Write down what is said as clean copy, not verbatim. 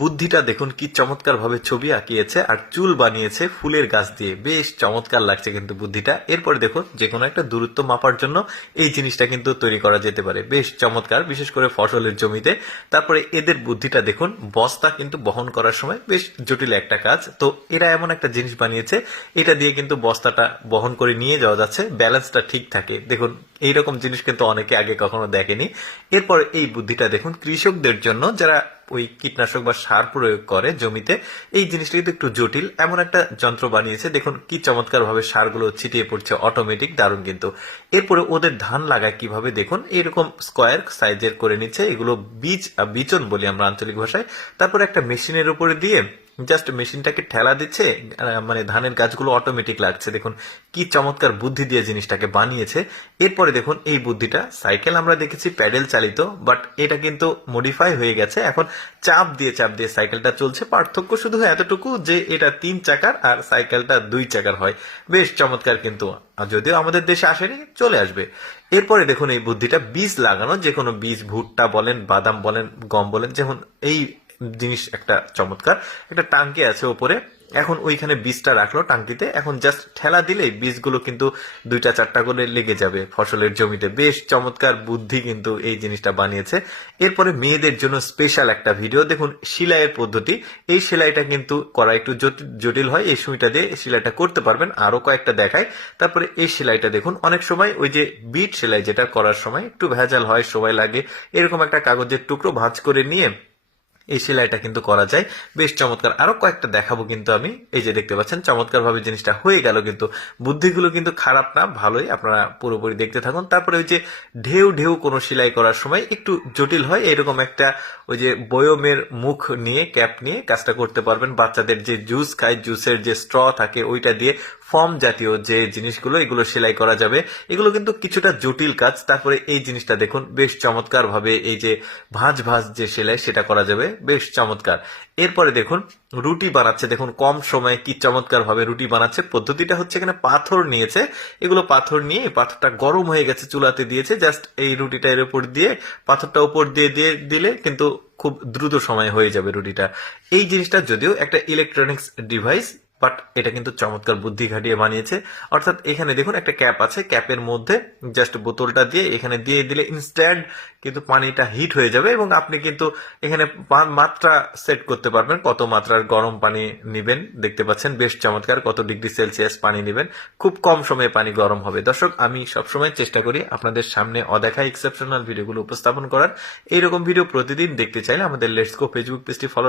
বুদ্ধিটা দেখুন কি চমৎকার ভাবে ছবি আঁকিয়েছে আর চুল বানিয়েছে ফুলের গাছ দিয়ে, বেশ চমৎকার লাগছে কিন্তু বুদ্ধিটা। এরপরে দেখুন যে কোনো একটা দূরত্ব মাপার জন্য এই জিনিসটা কিন্তু তৈরি করা যেতে পারে, বেশ চমৎকার, বিশেষ করে ফসলের জমিতে। তারপরে এদের বুদ্ধিটা দেখুন, বস্তা কিন্তু বহন করার সময় বেশ জটিল একটা কাজ, তো এরা এমন একটা জিনিস বানিয়েছে এটা দিয়ে কিন্তু বস্তাটা বহন করে নিয়ে যাওয়া যাচ্ছে, ব্যালেন্সটা ঠিক থাকে। দেখুন এইরকম জিনিস কিন্তু অনেকে আগে কখনো দেখেনি। এরপর এই বুদ্ধিটা দেখুন কৃষকদের জন্য, যারা ওই কীটনাশক বা সার প্রয়োগ করে জমিতে, এই জিনিসটা কিন্তু একটু জটিল, এমন একটা যন্ত্র বানিয়েছে। দেখুন কি চমৎকার ভাবে সারগুলো ছিটিয়ে পড়ছে, অটোমেটিক, দারুণ কিন্তু। এরপরে ওদের ধান লাগায় কিভাবে দেখুন, এরকম স্কোয়ার সাইজের করে নিচ্ছে, এগুলো বিচন বলি আমরা আঞ্চলিক ভাষায়। তারপরে একটা মেশিনের উপরে দিয়ে জাস্ট মেশিনটাকে ঠেলা দিচ্ছে, মানে ধানের গাছগুলো অটোমেটিক লাগছে। দেখুন কি চমৎকার বুদ্ধি দিয়ে জিনিসটাকে বানিয়েছে। এরপরে দেখুন এই বুদ্ধিটা, সাইকেল আমরা দেখেছি প্যাডেল চালিত, বাট এটা কিন্তু মডিফাই হয়ে গেছে, এখন চাপ দিয়ে সাইকেলটা চলছে। পার্থক্য শুধু এতটুকু যে এটা 3 চাকার আর সাইকেলটা 2 চাকার হয়। বেশ চমৎকার কিন্তু, যদিও আমাদের দেশে আসেনি, চলে আসবে। এরপরে দেখুন এই বুদ্ধিটা বীজ লাগানো, যে কোনো বীজ, ভুট্টা বলেন, বাদাম বলেন, গম বলেন, যেমন এই জিনিস একটা চমৎকার। একটা টাঙ্কি আছে ওপরে, এখন ওইখানে বীজটা রাখলো টাঙ্কিতে, এখন জাস্ট ঠেলা দিলেই বীজগুলো কিন্তু 2-4টা করে লেগে যাবে ফসলের জমিতে। বেশ চমৎকার বুদ্ধি কিন্তু এই জিনিসটা বানিয়েছে। এরপরে মেয়েদের জন্য স্পেশাল একটা ভিডিও দেখুন, সেলাইয়ের পদ্ধতি। এই সেলাইটা কিন্তু করা একটু জটিল হয়, এই সুইটা দিয়ে সেলাইটা করতে পারবেন, আরো কয়েকটা দেখায়। তারপরে এই সেলাইটা দেখুন, অনেক সময় ওই যে বিট সেলাই যেটা করার সময় একটু ভেজাল হয়, সময় লাগে, এরকম একটা কাগজের টুকরো ভাঁজ করে নিয়ে এই সেলাইটা কিন্তু করা যায়, বেশ চমৎকার। আরো কয়েকটা দেখাবো কিন্তু আমি। এই যে দেখতে পাচ্ছেন চমৎকার ভাবে জিনিসটা হয়ে গেল, কিন্তু বুদ্ধিগুলো কিন্তু খারাপ না, ভালোই, আপনারা পুরোপুরি দেখতে থাকুন। তারপরে ওই যে ঢেউ ঢেউ কোনো সেলাই করার সময় একটু জটিল হয়, এরকম একটা ওই যে বয়মের মুখ নিয়ে, ক্যাপ নিয়ে কাজটা করতে পারবেন। বাচ্চাদের যে জুস খায়, জুসের যে স্ট্র থাকে ওইটা দিয়ে ফর্ম জাতীয় যে জিনিসগুলো, এগুলো সেলাই করা যাবে। এগুলো কিন্তু কিছুটা জটিল কাজ। তারপরে এই জিনিসটা দেখুন, বেশ চমৎকার ভাবে এই যে ভাঁজ ভাঁজ যে সেলাই সেটা করা যাবে, বেশ চমৎকার। এরপরে দেখুন রুটি বানাচ্ছে, দেখুন কম সময়ে কি চমৎকার ভাবে রুটি বানাচ্ছে। পদ্ধতিটা হচ্ছে এখানে পাথর নিয়েছে, এগুলো পাথর নিয়ে, পাথরটা গরম হয়ে গেছে, চুলাতে দিয়েছে, জাস্ট এই রুটিটা এর উপর দিয়ে, পাথরটা উপর দিয়ে দিয়ে দিলে কিন্তু খুব দ্রুত সময় হয়ে যাবে রুটিটা। এই জিনিসটা যদিও একটা ইলেকট্রনিক্স ডিভাইস, বাট এটা কিন্তু চমৎকার বুদ্ধি খাটিয়ে বানিয়েছে। অর্থাৎ এখানে দেখুন একটা ক্যাপ আছে, ক্যাপের মধ্যে জাস্ট বোতলটা দিয়ে এখানে দিয়ে দিলে ইনস্ট্যান্ট কিন্তু পানিটা হিট হয়ে যাবে, এবং আপনি কিন্তু এখানে মাত্রা সেট করতে পারবেন, কত মাত্রার গরম পানি নিবেন। দেখতে পাচ্ছেন বেশ চমৎকার, কত ডিগ্রি সেলসিয়াস পানি নিবেন, খুব কম সময়ে পানি গরম হবে। দর্শক, আমি সবসময় চেষ্টা করি আপনাদের সামনে অদেখা এক্সেপশনাল ভিডিওগুলো উপস্থাপন করার। এইরকম ভিডিও প্রতিদিন দেখতে চাইলে আমাদের লেটস গো ফেসবুক পেজটি ফলো